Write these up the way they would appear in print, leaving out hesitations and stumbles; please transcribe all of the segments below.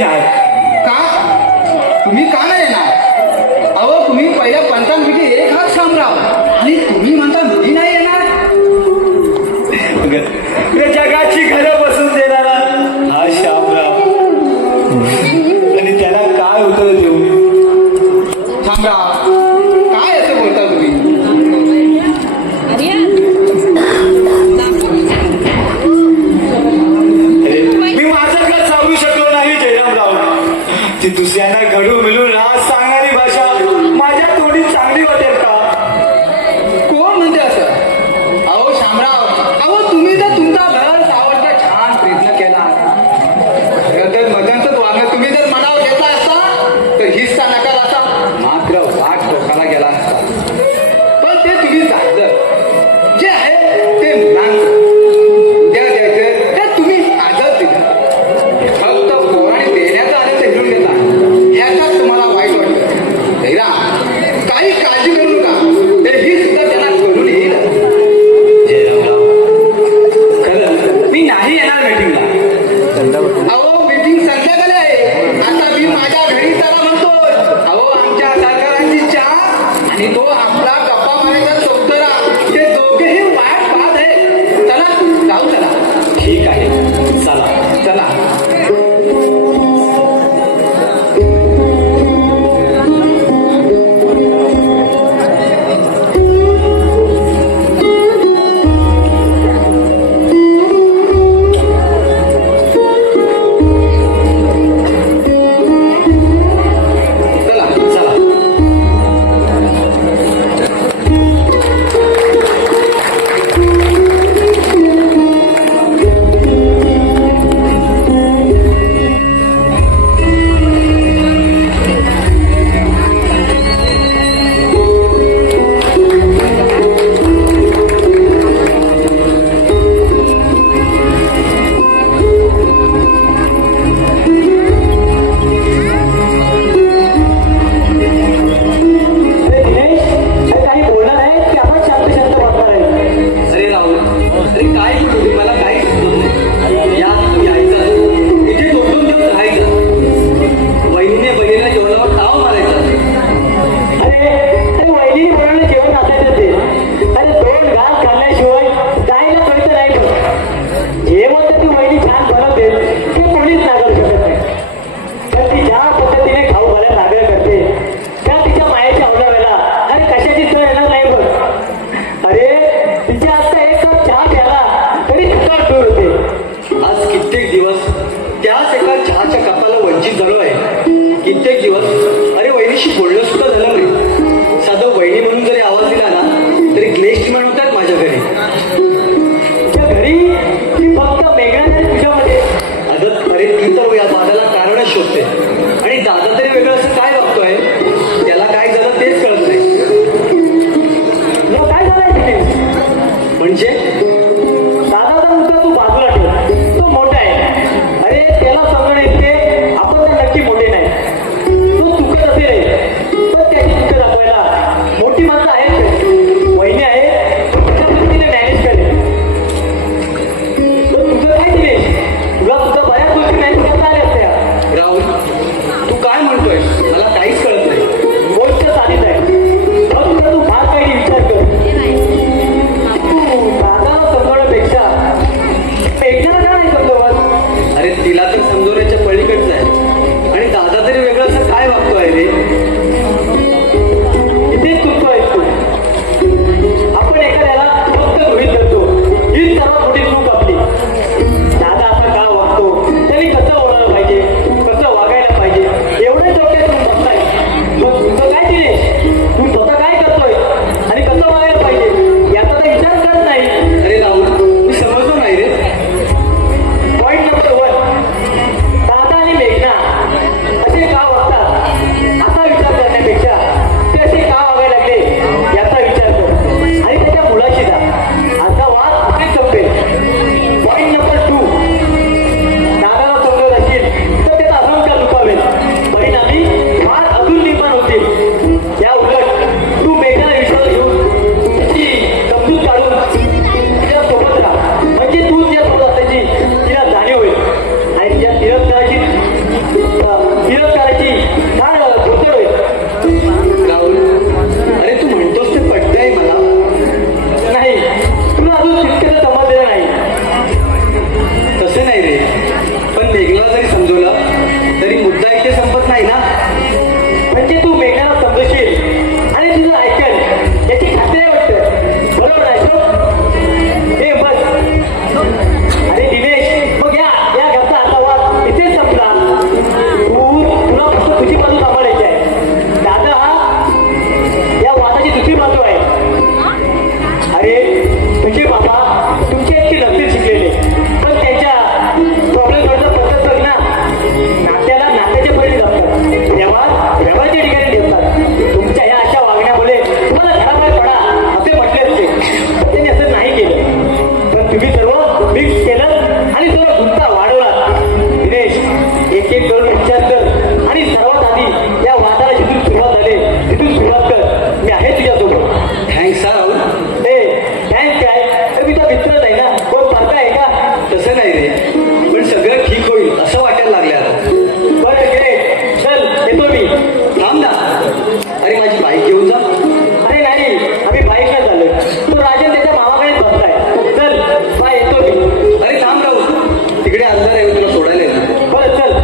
का तुम्ही का नाही येणार? अहो तुम्ही पहिल्या पंचांपैकी एक हात शामराव आणि तुम्ही म्हणता मी नाही येणार. जगाची घरं बसून देणारा हा शामराव आणि त्याला काय उत्तर देऊ? शामराव काय असं बोलता तुम्ही? मी माझं घर सांगू शकलो नाही जयरामराव. ती दुसऱ्यांना घडू मिळून राज सांगणारी भाषा माझ्या तोंडी चांगली वाटेल का? कोण म्हणते असं? अहो शामराव, अहो तुम्ही तर तुमचा घर सावरचा छान प्रयत्न केला. तर मध्यंतच वागणं तुम्ही जर मनावर घेतला असता तर हिस्सा नकार असा मात्र वाट टोकाला गेला असता. पण ते तुम्ही जायचं जे आहे ते मुलांचं उद्या द्यायचं ते तुम्ही आजच दिलं. फक्त पोराने देण्याचा आनंद घेऊन घेतला ह्याचाच तुम्हाला वाईट वाटतं. धैर्या काही काळजी करू नका, ते ही सुद्धा त्यांना करून येईल. जयरामराव खरं मी नाही येणार मीटिंगला. अहो मीटिंग संध्याकाळी आहे. आता मी माझ्या घरी चला म्हणतोय. अहो आमच्या सरकारांची चहा आणि तो आपला गप्पा मारायचा चौतरा हे दोघेही वाट पाहत आहे. चला जाऊ चला. ठीक आहे चला. चला. चला. चला. काही बोलणार नाही की आपण शांत शांत बसणार आहे. अरे राहुल, अरे काय तुम्ही मला काही सुचत नाही. या तुम्ही यायचं इथे 2-2 दिवस राहायचं. वहिनीने बहिणीला जेवणावर ताव मारायचा. अरे वहिनी मुलांना जेवण असायचं ते. अरे 2 घास खाल्ल्याशिवाय जायला कळतं नाही. जे म्हणतं ती वहिनी छान बनवते ते कोणीच नाकार शकत नाही. तर ती ज्या पद्धतीने खाऊ घालायला नागर करते त्या तिच्या मायेच्या अवलाव्याला अरे कशाची सोय येणार नाही बघ. अरे तिच्या हातचा एक कप चहा प्याला तरी सुद्धा दूर होते. आज कित्येक दिवस त्याच एका चहाच्या कपाला वंचित झालो आहे. कित्येक दिवस अरे वहिनीशी बोलणं सुद्धा झालं नाही. साधं वहिनी म्हणून जरी आवाज दिला ना तरी क्लेश म्हणतात माझ्या घरी. त्या घरी ती फक्त मेघना तुझ्यामध्ये. अगं अरे ती तर या दादाला कारणच शोधते आणि दादा तरी वेगळं असं काय वागतोय त्याला काय झालं तेच कळत नाही. मग काय झालंय तिथे? म्हणजे दादाचा मुद्दा तू बाजूला ठेव. तो मोठा आहे. अरे त्याला समजून येते आपण तर नक्की मोठे नाही. तो विचार कर आणि सर्वात आधी या वादाला जिथून सुरुवात झाली तिथून सुरुवात कर. मी आहे तुझ्यासोबत. थँक्स हा राहुल. ए थँक्स काय, तर मी तर मित्रच आहे ना, कोण फरक आहे का? तसं नाही रे, पण सगळं ठीक होईल असं वाटायला लागलं आता. बरं ग्रेट, चल येतो मी. थांब ना. अरे माझी बाईक घेऊन जा. अरे नाही, आम्ही बाईकला चाललोय. तो राजन त्याच्या मामाकडेच बसलाय. चल बाय, येतो मी. अरे थांब राहुल, तिकडे अंधार आहे, तुला सोडायला येतो. बरं चल.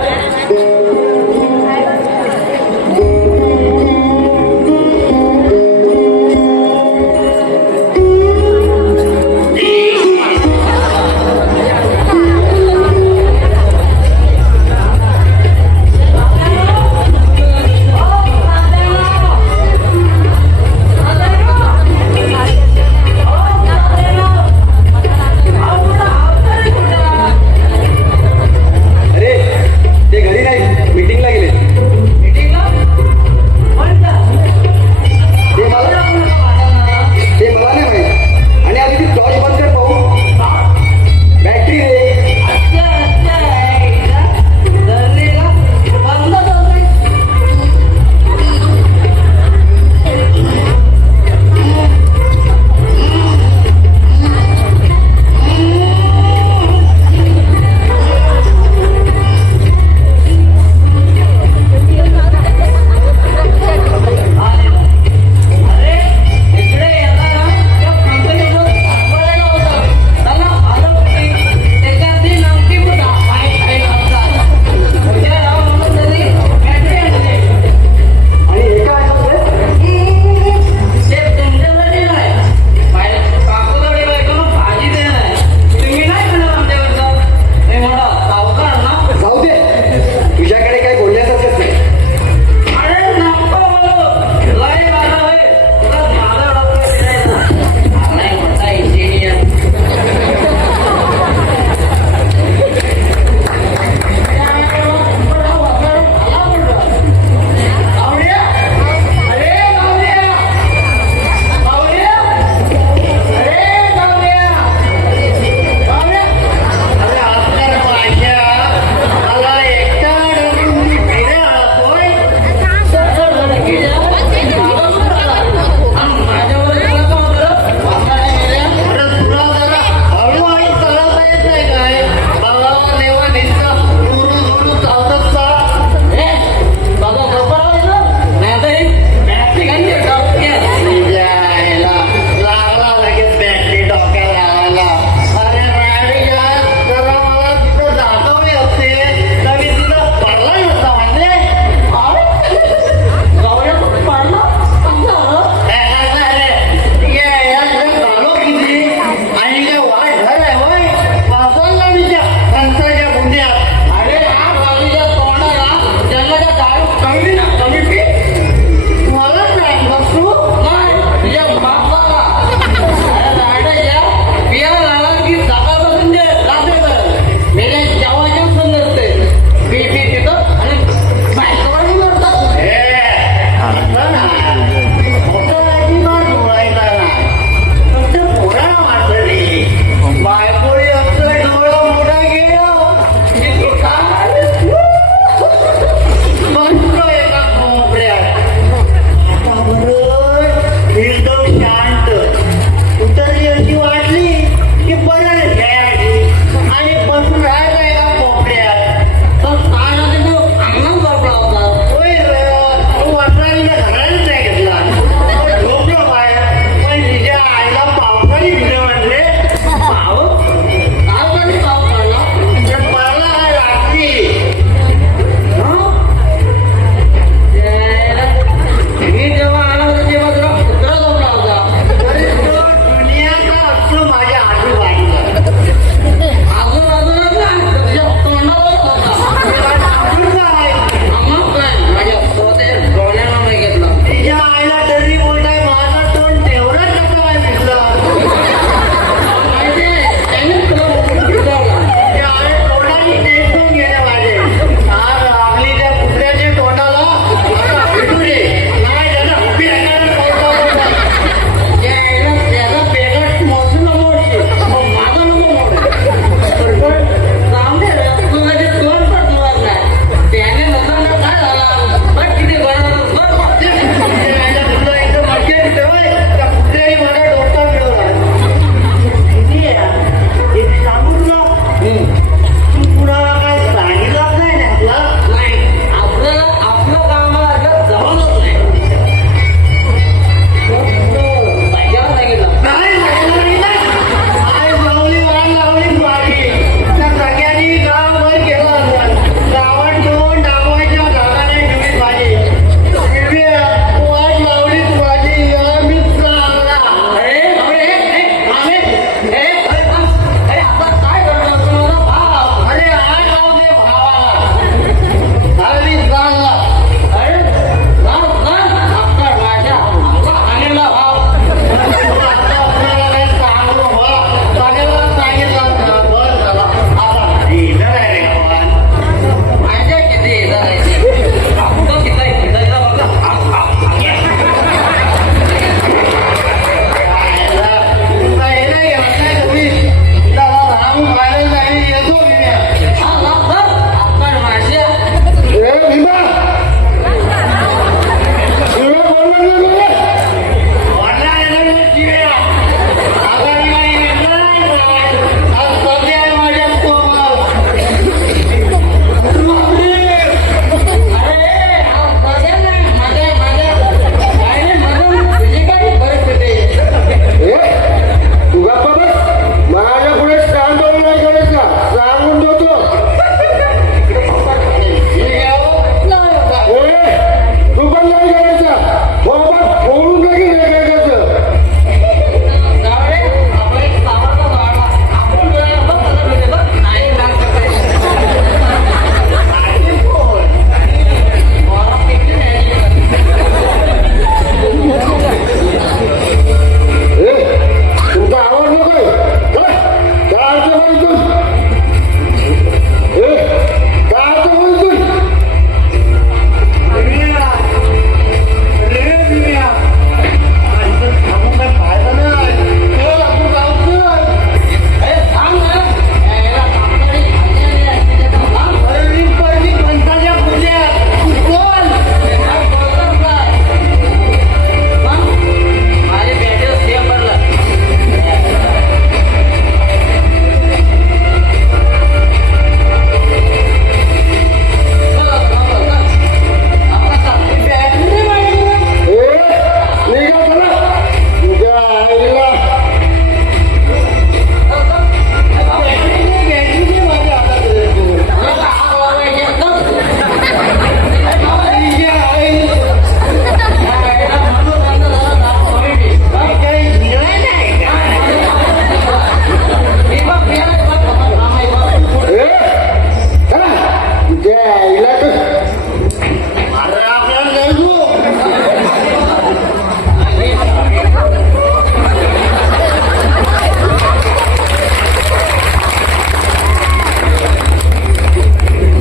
अरे आपल्याला नाही तू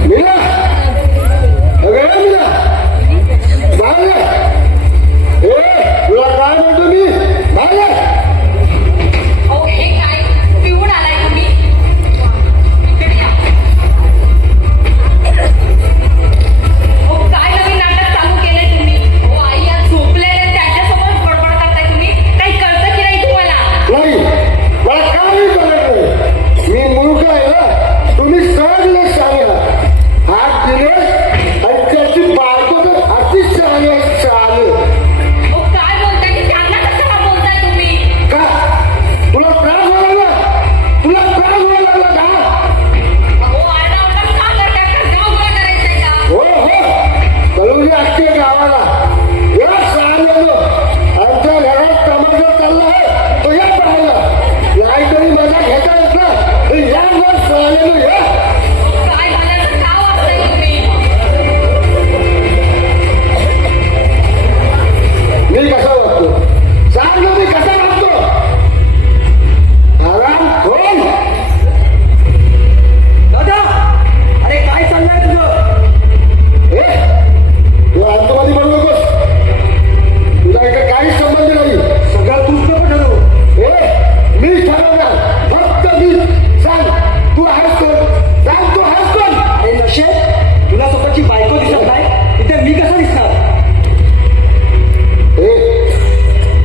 मीरा अगं मीरा बाहेर ये. तुला काय म्हणतो मी बाहेर ये. अहो हे काय पिऊन आलाय तुम्ही इकडे या. हो काय नवीन नाटक चालू केलंय तुम्ही. हो आई आज झोपलेले त्यांच्यासमोर बडबड करताय तुम्ही. काही कळतं की नाही तुम्हाला. नाही मला काही कळत नाही. मी मूर्ख आहे ना. तुम्ही सगळं सांगा. 8 दिवस आणि त्याची बायको तर अतिच चालू. हो काय बोलताय की त्यांना कशाला बोलताय तुम्ही. का तुला त्रास व्हायला लागला? तुला त्रास व्हायला लागला का? अहो आरडाओरडा का करताय. का गावगोळा करायचंय का. हो हो कळून असते गावाला. या सांगलो आमच्या घरात तमाशा चालला आहे तो या पाहायला. नाहीतरी माझा घेता येत ना तर या मग सांगलो या. काय झाल्याचं का वागताय तुम्ही. मी कसा वागतो सांग ना. मी कसा वागतो. आराम कोण दादा अरे काय चाललंय तुझं. हे तू अंतमध्ये बनू नकोस. तुला इकडे काहीच संबंध नाही. सगळं तुझं ठरव. हे मी ठरवणार. फक्त मी सांग तू आहेस कोण. सांग तू आहेस कोण. अरे नशे तुला स्वतःची बायको दिसत नाही इथे मी कसं दिसणार. हे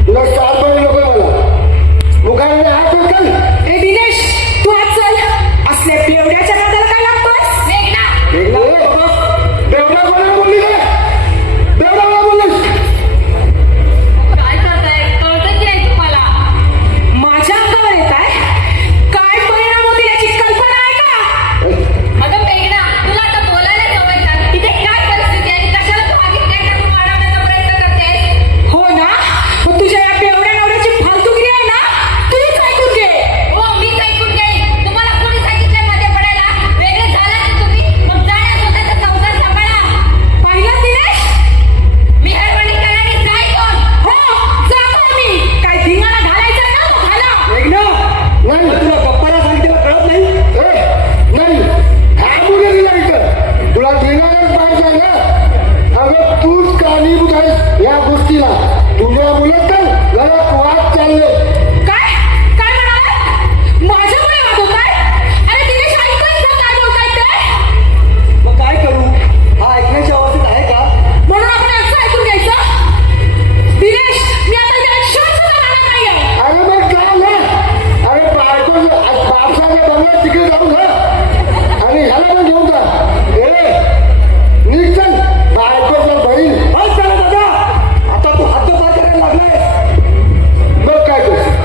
तुला साथ बळी नको मला. मुखाने हात उचल. ए दिनेश तू आज चल असल्या बेवड्याच्या नादाला काय लागतोस. मेघना बेवडा कोणाला बोलली रे. बेवडा कोणाला बोललीस. काय करताय. कळतं की नाही तुम्हाला. माझ्या अंगावर येत आहे. काय परिणाम होतील याची कल्पना आहे का. अगं मेघना तुला आता बोलायला सवय का. तिथे काय परिस्थिती आहे. कशाला तू आधीच काय टाकून वाढवण्याचा प्रयत्न करतेस. हो ना मग तुझ्या या बेवड्या नवऱ्याची फालतूगिरी आहे ना तूच ऐकून घे. हो मीच ऐकून घेईन. तुम्हाला कोणी सांगितलंय मध्ये पडायला. वेगळे झाला की तुम्ही. मग जाण्या स्वतःचा संसार सांभाळा. पाहिलं दिनेश. मेहरबानी करा आणि जाय कोण. हो जातो मी. काय धिंगाणा घालायचा ना तो घाला. मेघना नाही तुला गप्पाला सांगितलं कळत नाही. नाही हा मुली दिला इथं. तुला देणारच पाहिजे ना. अगं तूच कारणीभूत आहेस या गोष्टीला. तुझ्या मुलं तर घरात वाद चालले. काय काय म्हणाला. माझ्यामुळे वाद होताय. अरे दिनेश ऐकून जा काय बोलताय ते. मग काय करू. हा ऐकण्याच्या अवस्थेत आहे का. म्हणून आपण असं ऐकून घ्यायचं. दिनेश मी आता इथे क्षण सुद्धा राहणार नाहीये. अरे मग जा ना. अरे बायको बापसाच्या बंगल्यात तिकडे जाऊन जा आणि ह्याला पण घेऊन जा. निघ चल. बायकोचा बहीण बस झालं दादा आता तू हद्दपार करायला लागलाय. मग काय करशील.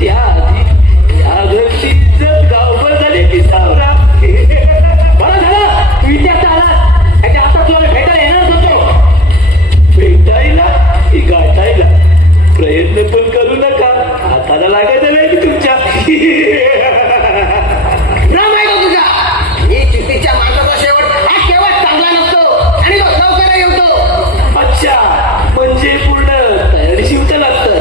त्याआधी या घरची इज्जत गावभर झाली की सावरा. बरं झालं तू इथे आता आलास. नाहीतर आता तुला भेटायला येणारच होतो. भेटायला की गाठायला प्रयत्न पण करू नका. हाताला लागायचं नाही की तुमच्या. राम आहे का तुझा? ही चिठ्ठीच्या माणसाचा शेवट हा शेवट चांगला नसतो आणि तो लवकर येतो. अच्छा म्हणजे पूर्ण तयारी शिवता लागतं.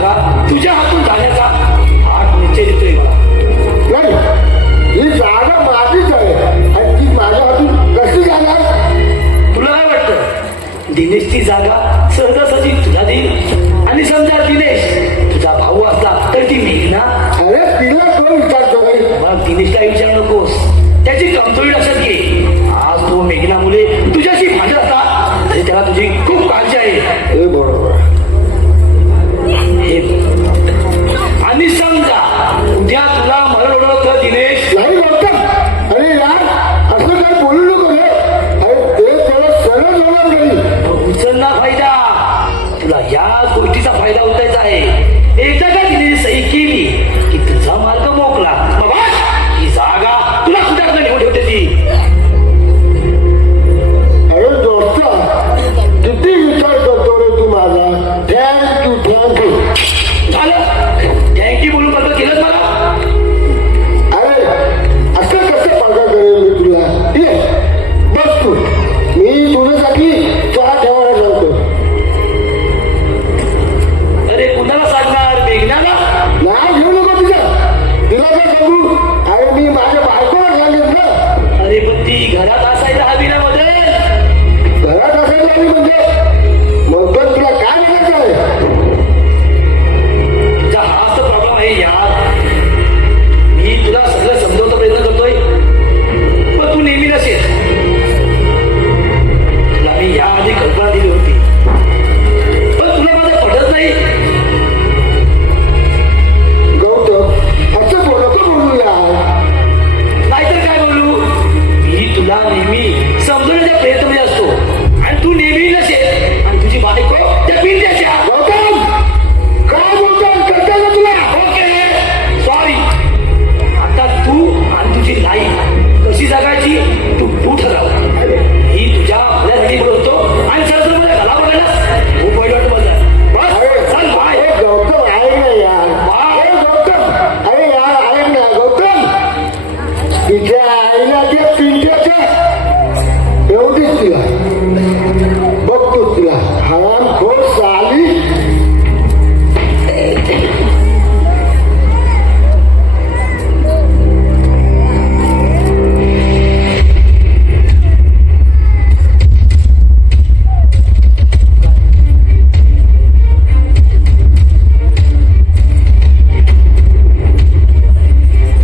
जागा तुझ्या हातून जाण्याचा हात निश्चय देतोय मला. नाही, ही जागा माझीच आहे आणि ती माझ्या हातून कशी जाणार? तुला काय वाटतं दिनेशची जागा सहजासहजी तुला देईल? आणि समजा दिनेश तुझा भाऊ असला तर ती मेघना. अरे तिला कोण विचारतो रे? मग दिनेश काय विचार नकोस, त्याची कमजोरी लक्षात घे. आज तो मेघना मुले तुझ्याशी भांडत असता तरी त्याला तुझी खूप काळजी आहे. हे बरोबर. हे आणि समजा उद्या तुला मरण ओढवलं तर दिनेश. नाही बोलतात. अरे यार, असं काय बोलू नको रे. अरे ते त्याला सरळ होणार नाही. उचलला फायदा. तुला या गोष्टीचा फायदा उठायचा आहे. एकदा का तिने सही केली की तुझा मार्ग मोकला. बाबा ही जागा तुला कुठे निवड ठेवते ती. अरे दोस्त, किती विचार करतो रे तू माझा. थँक्यू. झालं थँक्यू बोलून बरोबर केलं मला. अरे असं कसं पागा करेल मी तुला. ये बस तू, मी तुझ्यासाठी चहा ठेवायला जातो. अरे कुणाला सांगणार? मेघनाला? नाव घेऊ नको तुझं. तिला काय सांगू? अरे मी माझ्या बायकोला सांगितलं. अरे पण ती घरात असायला हवी ना मदन. घरात असायला हवी म्हणजे मग पण तुला काय म्हणायचं आहे? तुझा हाच तर प्रॉब्लेम आहे यार. मी तुला सगळं समजवतो प्रयत्न करतोय पण तू नेहमी नसेल. तुला मी याआधी कल्पना दिली होती पण तुला माझं पटत नाही. गौतम, असं बोलू यार. नाहीतर काय बोलू. मी तुला नेहमी समजवण्याच्या प्रयत्न असतो आणि तू नेहमी नसेल आणि तुझी बायको त्या पिंट्याच्या. गौतम, काय बोलतो करता का तुला? Okay sorry. आता तू आणि तुझी लाईफ कशी जगायची तू ठरव. मी तुझ्या आपल्यासाठी बोलतो आणि सर मला घाला बघायला खूप वाईट वाटत मला. बस चल बाय. अरे गौतम, ऐक ना यार. अरे गौतम, अरे यार ऐक ना गौतम. तिच्या आईला त्या पिंट्याच्या एवढीच तिला बघतो. तिला हरामखोर साली.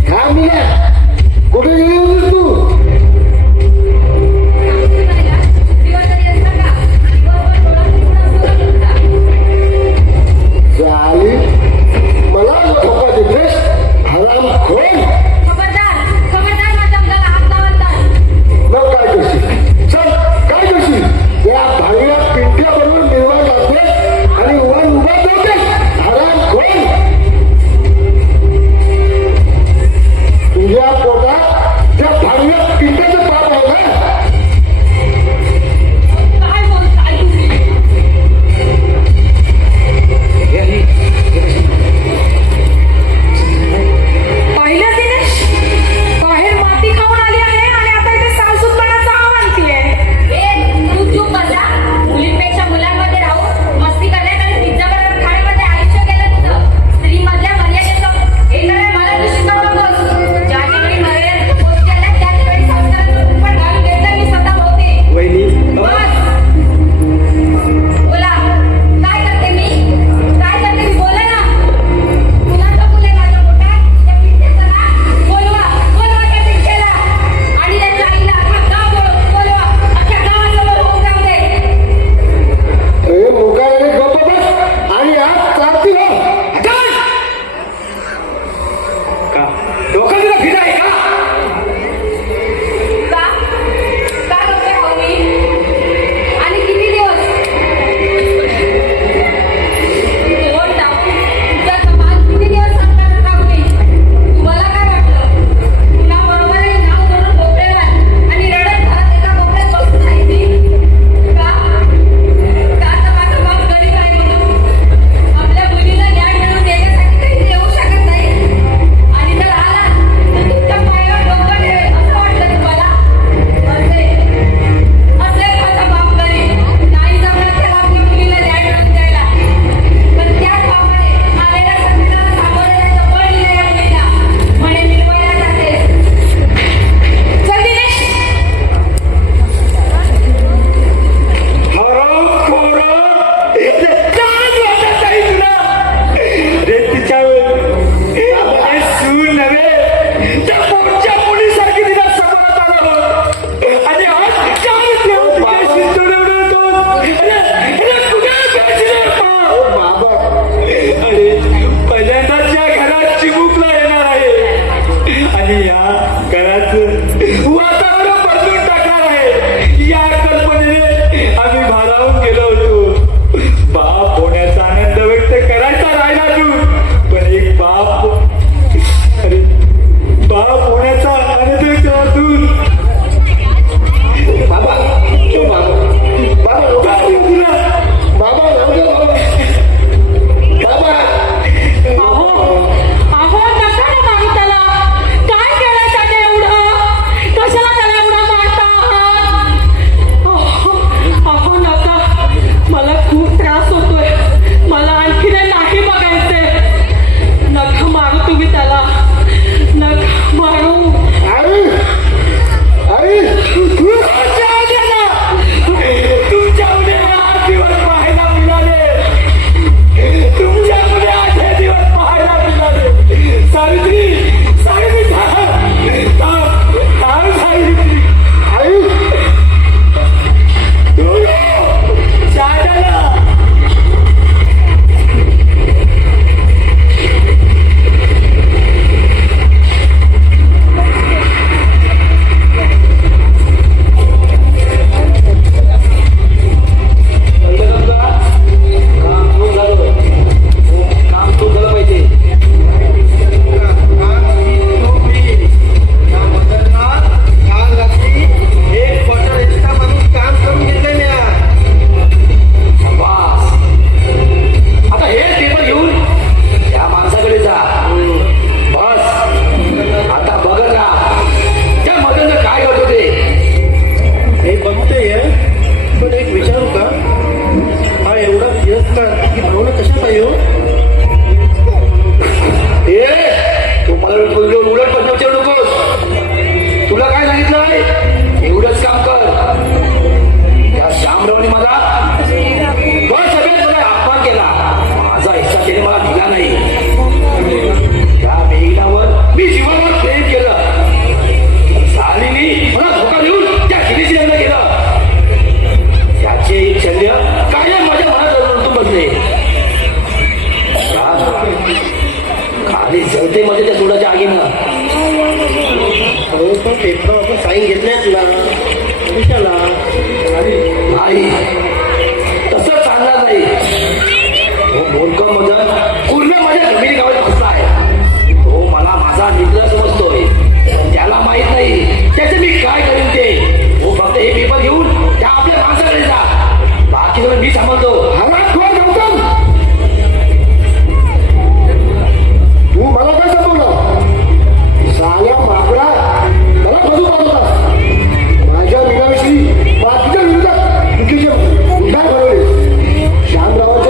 थांब ना. कुठे गेली होतीस तू? साली, मला धोका देतेस? हरामखोर. खबरदार खबरदार माझ्या अंगाला हात लावतात. मग काय करशील? चल, काय करशील? त्या भांगड्या पिंट्याबरोबर निर्वाह जाते आणि वन उभा ठेवते. हरामखोर. तुझ्या पोटात त्या भांगड्या पिंट्याचं पाप आहे ना? काय बोलताय तुम्ही? हे पहिल्यांदाच्या घरात चिमुकला येणार आहे आणि या घराचं वातावरण बदलून टाकणार आहे. या कल्पनेने आम्ही भारावून गेलो होतो. बाप होण्याचा आनंद व्यक्त करायचा राहिला तू, पण एक बाप अरे बाप होण्याचा आनंद व्यक्त तू. बाबा तो बाबा बाबा काय तुला बाबा राहू दे बाबा. अहो अहो नका ना मारू त्याला. काय केलं त्याने एवढं? कशाला त्याला एवढा मारता आहात? अहो नका, मला खूप त्रास होतोय. मला आणखी नाही बघायचंय. नका मारू तुम्ही त्याला, नका मारू. आई आई तुमच्यामुळे 8 दिवस पाहायला मिळाले. तुमच्यामुळे 8 दिवस पाहायला मिळाले. सावित्री सावित्री सावित्री आई शाळेला आता हे पेपर घेऊन त्या माणसाकडे जा. बस आता बघत राहा त्या मदन काय करतो ते. हे बघतोय पण एक विचारू का, हा एवढा तिरस्कार की भावना कशा पाहिजे हो? तू मला उलट पण विचारू नकोस. तुला काय सांगितलं आहे एवढंच काम कर. त्या शामरावने मला सगळ्यात मला अपमान केला. माझा हिस्सा त्याने मला दिला नाही. त्या मेघनावर मी जीवावर प्रेम केलं. सालीनी मला धोका देऊन त्या गिरीशी लग्न केलं. त्याचे शल्य कायम माझ्या मनात रुतून बसले. खाली जळते मध्ये त्या सोडाच्या आगीनं. अहो तो पेपर आपण साईन घेतल्यात ना, कशाला? नाही तसं चालणार नाही. तो मोलकं मदन पूर्ण माझ्या जमिनी गावात बसला आहे. तो मला माझा मित्र समजतोय, पण त्याला माहित नाही त्याचे मी काय करीन ते. तो फक्त हे पेपर घेऊन त्या आपल्या माणसाकडे जा. बाकी सगळं मी सांभाळतो. तू मला काय सांगवलं? साल्या मागला मला बसू पाहत माझ्या विनाविषयी बाकीच्या विरोधात चुकीचे उद्धार घडवले. श्यामरावांच्या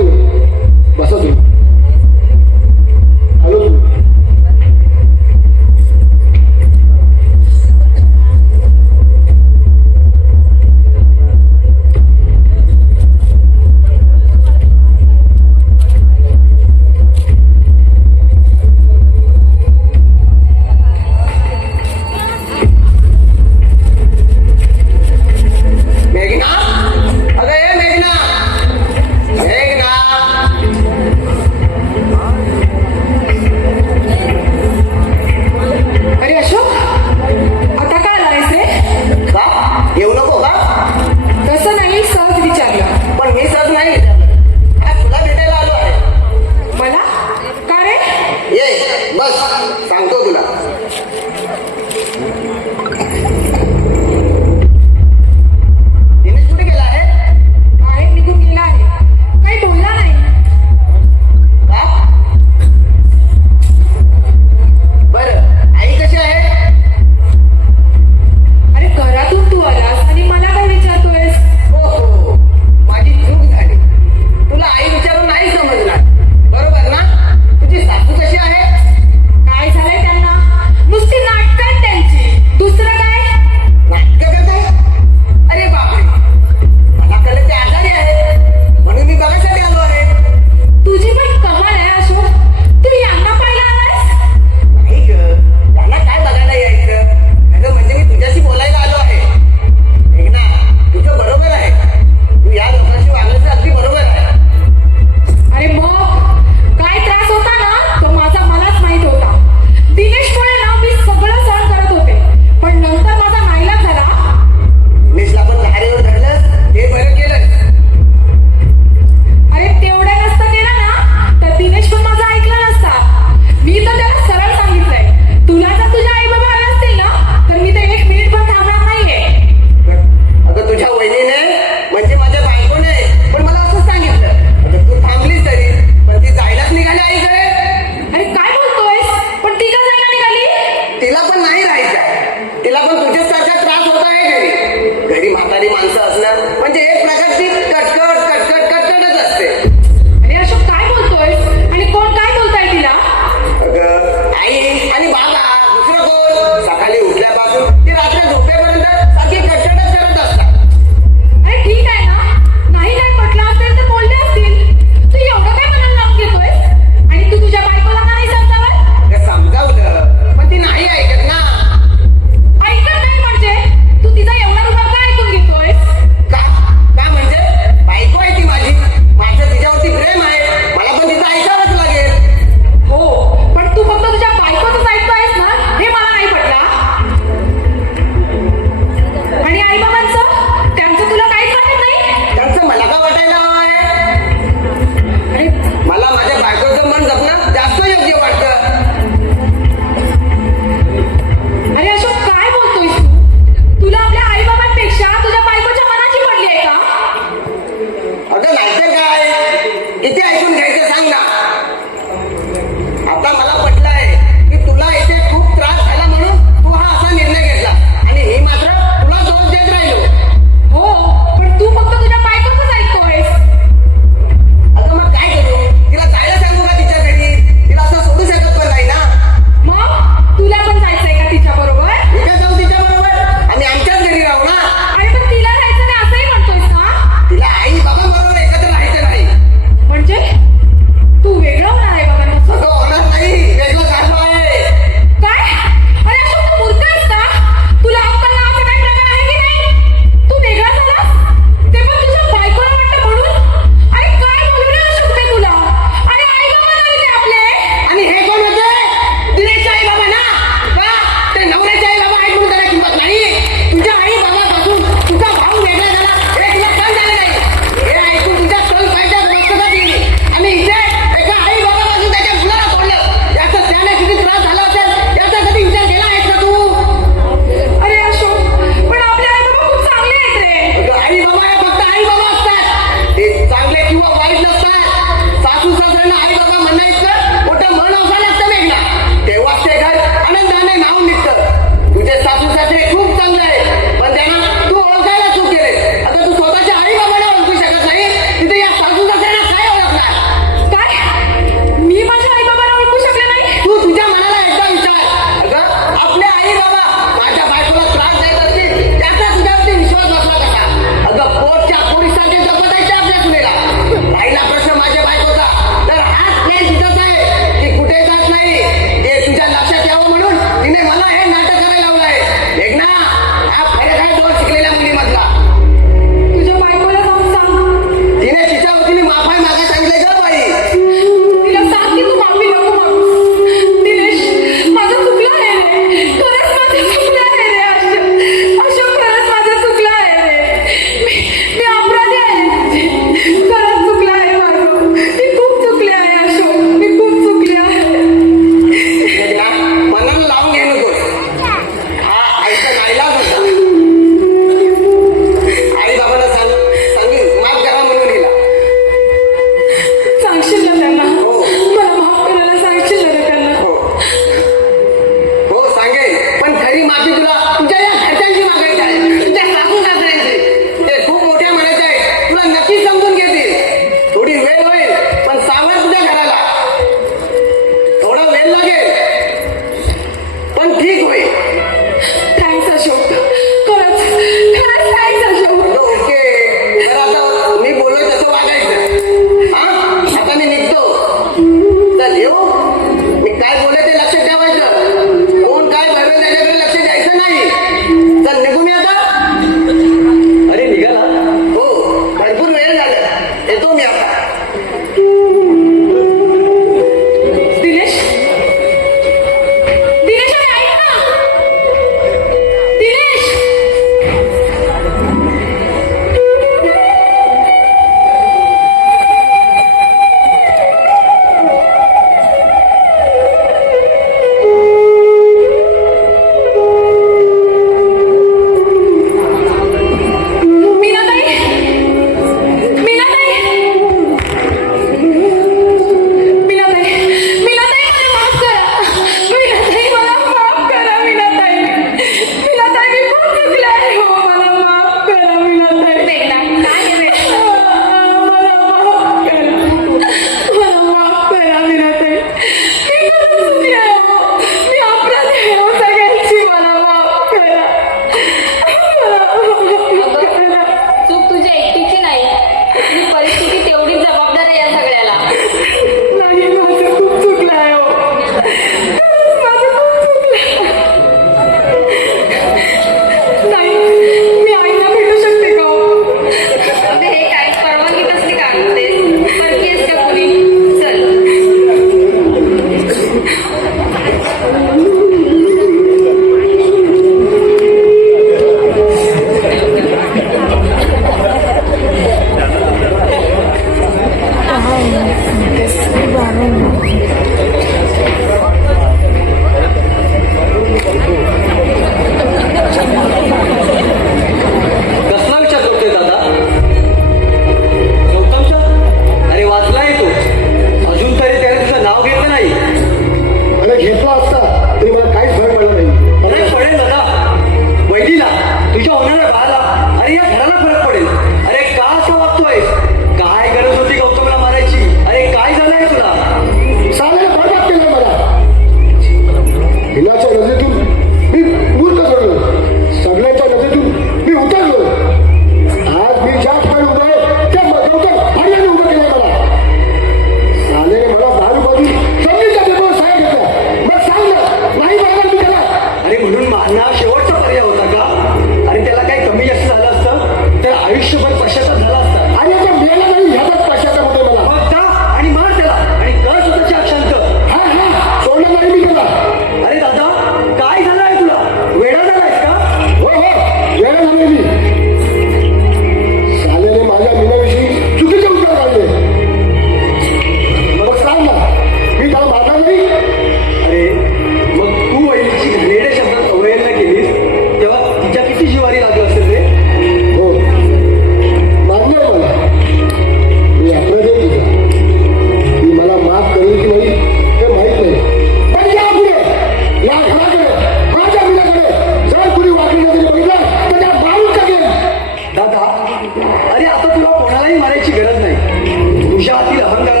मारायची गरज नाही. तुझ्या हातील अहंकार